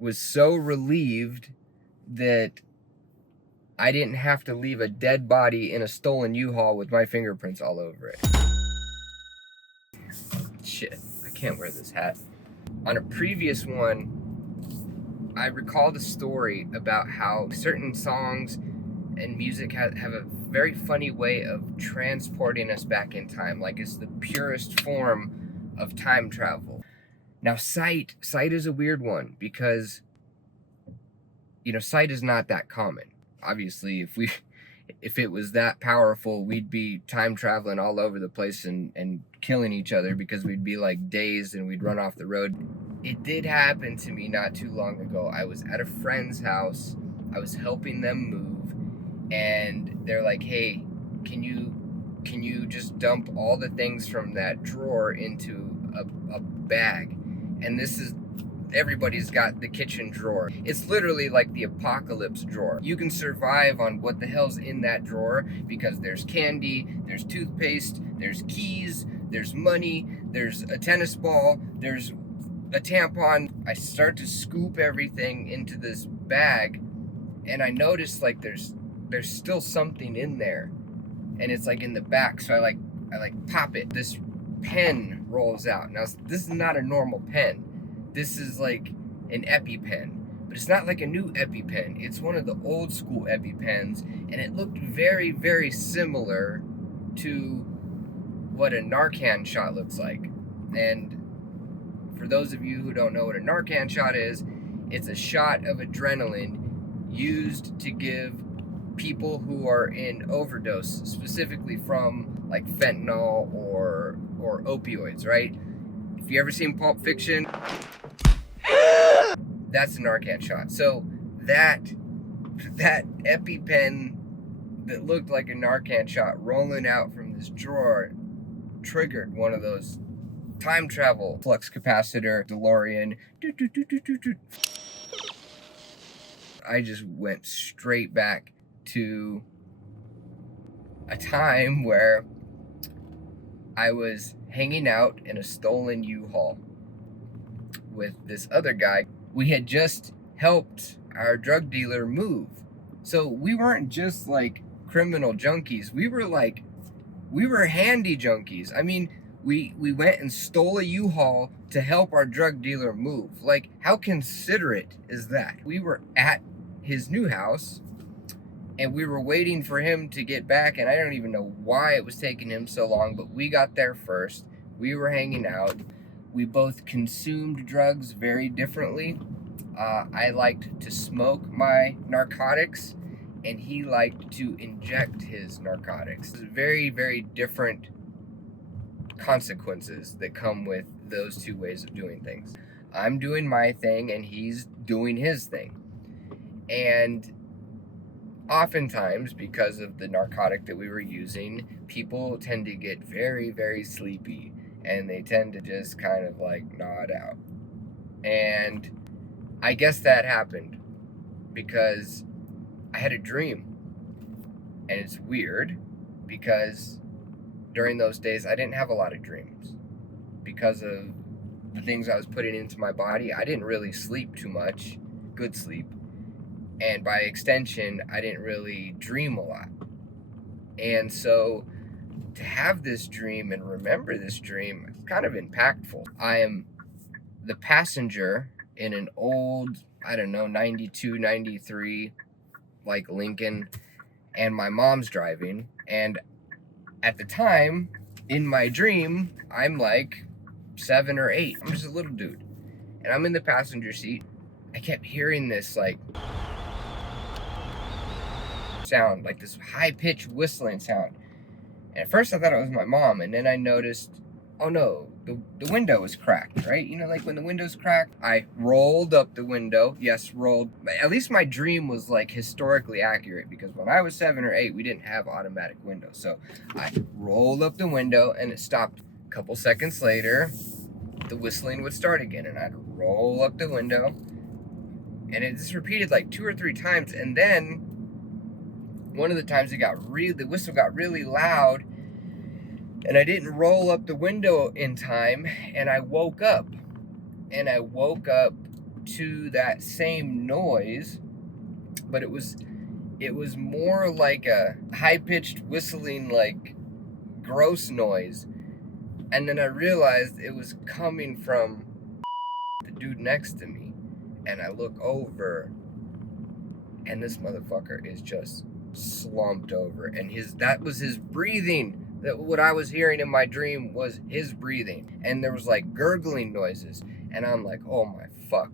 was so relieved that I didn't have to leave a dead body in a stolen U-Haul with my fingerprints all over it. Shit, I can't wear this hat. On a previous one, I recalled a story about how certain songs and music have a very funny way of transporting us back in time. Like it's the purest form of time travel. Now, sight is a weird one because, sight is not that common. Obviously, if it was that powerful, we'd be time traveling all over the place and killing each other because we'd be like dazed and we'd run off the road. It did happen to me not too long ago. I was at a friend's house. I was helping them move, and they're like, "Hey, can you just dump all the things from that drawer into a bag?" And everybody's got the kitchen drawer. It's literally like the apocalypse drawer. You can survive on what the hell's in that drawer because there's candy, there's toothpaste, there's keys, there's money, there's a tennis ball, there's a tampon. I start to scoop everything into this bag, and I notice like there's still something in there, and it's like in the back. So I pop it. This pen rolls out. Now this is not a normal pen. This is like an EpiPen, but it's not like a new EpiPen. It's one of the old school EpiPens, and it looked very, very similar to what a Narcan shot looks like. And for those of you who don't know what a Narcan shot is, it's a shot of adrenaline used to give people who are in overdose, specifically from like fentanyl or opioids, right? If you ever seen Pulp Fiction, that's a Narcan shot. So that EpiPen that looked like a Narcan shot rolling out from this drawer triggered one of those time travel flux capacitor DeLorean. I just went straight back to a time where I was hanging out in a stolen U-Haul with this other guy. We had just helped our drug dealer move. So we weren't just like criminal junkies. We were handy junkies. I mean, we went and stole a U-Haul to help our drug dealer move. Like, how considerate is that? We were at his new house, and we were waiting for him to get back, and I don't even know why it was taking him so long, but we got there first. We were hanging out. We both consumed drugs very differently. I liked to smoke my narcotics, and he liked to inject his narcotics. Very, very different consequences that come with those two ways of doing things. I'm doing my thing, and he's doing his thing. And oftentimes, because of the narcotic that we were using, people tend to get very, very sleepy, and they tend to just kind of like nod out. And I guess that happened because I had a dream. And it's weird because during those days I didn't have a lot of dreams because of the things I was putting into my body. I didn't really sleep too much, good sleep. And by extension, I didn't really dream a lot. And so to have this dream and remember this dream, it's kind of impactful. I am the passenger in an old, 92, 93, like Lincoln, and my mom's driving. And at the time, in my dream, I'm like 7 or 8. I'm just a little dude. And I'm in the passenger seat. I kept hearing this like sound, like this high-pitched whistling sound. And at first I thought it was my mom, and then I noticed, oh no, the window was cracked, right? Like when the window's cracked, I rolled up the window. Yes, rolled. At least my dream was like historically accurate, because when I was 7 or 8, we didn't have automatic windows. So I rolled up the window and it stopped. A couple seconds later, the whistling would start again, and I'd roll up the window, and it just repeated like 2 or 3 times. And then one of the times the whistle got really loud, and I didn't roll up the window in time, and I woke up. And I woke up to that same noise, but it was more like a high-pitched whistling, like gross noise. And then I realized it was coming from the dude next to me. And I look over, and this motherfucker is just slumped over, and that was his breathing. That what I was hearing in my dream was his breathing, and there was like gurgling noises, and I'm like, oh my fuck,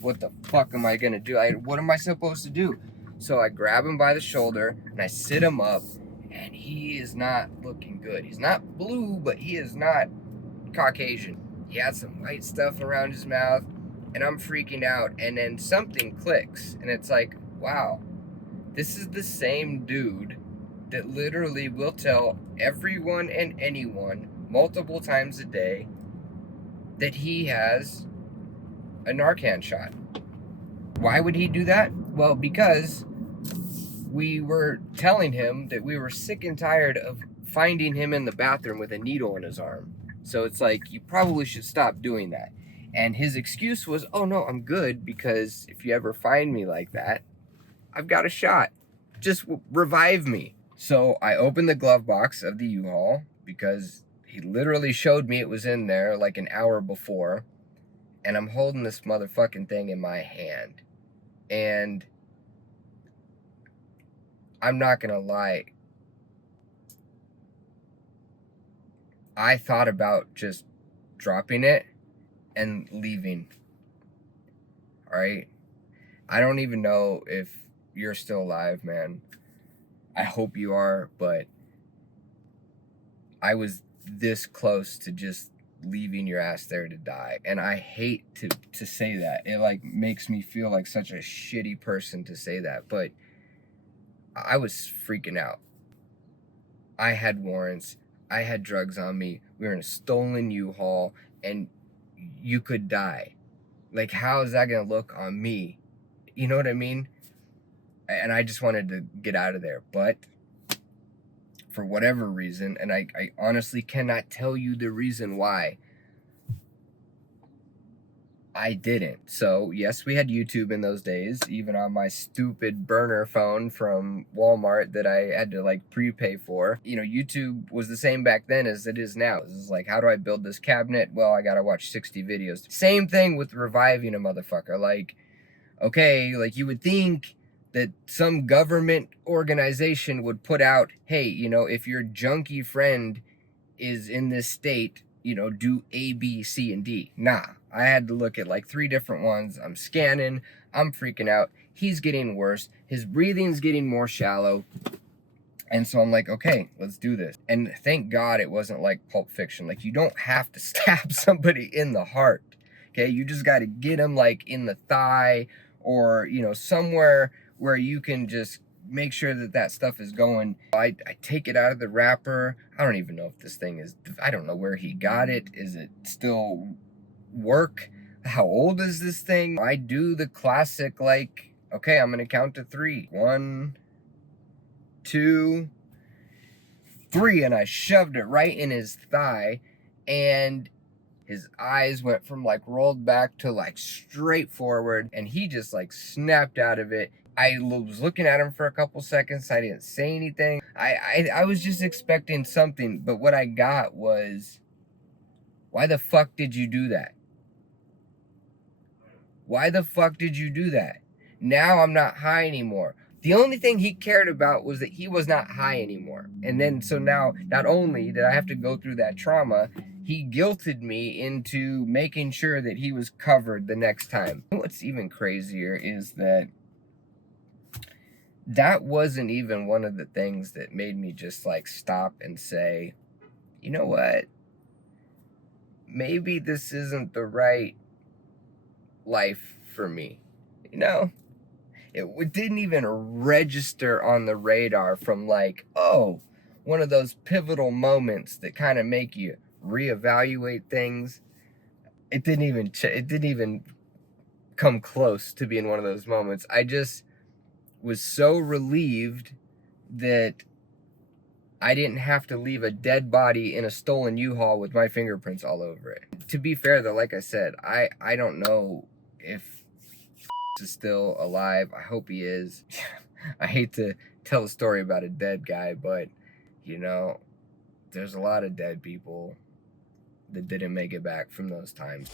what the fuck am I gonna do? What am I supposed to do? So I grab him by the shoulder and I sit him up, and he is not looking good. He's not blue, but he is not Caucasian. He had some white stuff around his mouth, and I'm freaking out. And then something clicks, and it's like, wow, this is the same dude that literally will tell everyone and anyone multiple times a day that he has a Narcan shot. Why would he do that? Well, because we were telling him that we were sick and tired of finding him in the bathroom with a needle in his arm. So it's like, you probably should stop doing that. And his excuse was, oh no, I'm good, because if you ever find me like that, I've got a shot. Just revive me. So I opened the glove box of the U-Haul, because he literally showed me it was in there like an hour before. And I'm holding this motherfucking thing in my hand. And I'm not gonna lie, I thought about just dropping it and leaving. Alright? I don't even know if you're still alive, man. I hope you are, but I was this close to just leaving your ass there to die. And I hate to say that. It like makes me feel like such a shitty person to say that, but I was freaking out. I had warrants. I had drugs on me. We were in a stolen U-Haul, and you could die. Like, how is that gonna look on me? You know what I mean? And I just wanted to get out of there, but for whatever reason, and I honestly cannot tell you the reason why, I didn't. So yes, we had YouTube in those days, even on my stupid burner phone from Walmart that I had to like prepay for. You know, YouTube was the same back then as it is now. It's like, how do I build this cabinet? Well, I gotta watch 60 videos. Same thing with reviving a motherfucker. Like, okay, like you would think that some government organization would put out, hey, you know, if your junkie friend is in this state, you know, do A, B, C, and D. Nah, I had to look at like 3 different ones. I'm scanning, I'm freaking out. He's getting worse. His breathing's getting more shallow. And so I'm like, okay, let's do this. And thank God it wasn't like Pulp Fiction. Like, you don't have to stab somebody in the heart, okay? You just got to get them like in the thigh, or, you know, somewhere where you can just make sure that that stuff is going. I take it out of the wrapper. I don't even know if this thing is, I don't know where he got it. Is it still work? How old is this thing? I do the classic, like, okay, I'm gonna count to 3. 1, 2, 3, and I shoved it right in his thigh, and his eyes went from like rolled back to like straight forward, and he just like snapped out of it. I was looking at him for a couple seconds. I didn't say anything. I was just expecting something, but what I got was, why the fuck did you do that? Why the fuck did you do that? Now I'm not high anymore. The only thing he cared about was that he was not high anymore. And then, so now, not only did I have to go through that trauma, he guilted me into making sure that he was covered the next time. What's even crazier is that that wasn't even one of the things that made me just like stop and say, you know what? Maybe this isn't the right life for me. You know? It didn't even register on the radar from like, oh, one of those pivotal moments that kind of make you reevaluate things. It didn't even come close to being one of those moments. I just was so relieved that I didn't have to leave a dead body in a stolen U-Haul with my fingerprints all over it. To be fair though, like I said, I don't know if is still alive, I hope he is. I hate to tell a story about a dead guy, but you know, there's a lot of dead people that didn't make it back from those times.